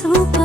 super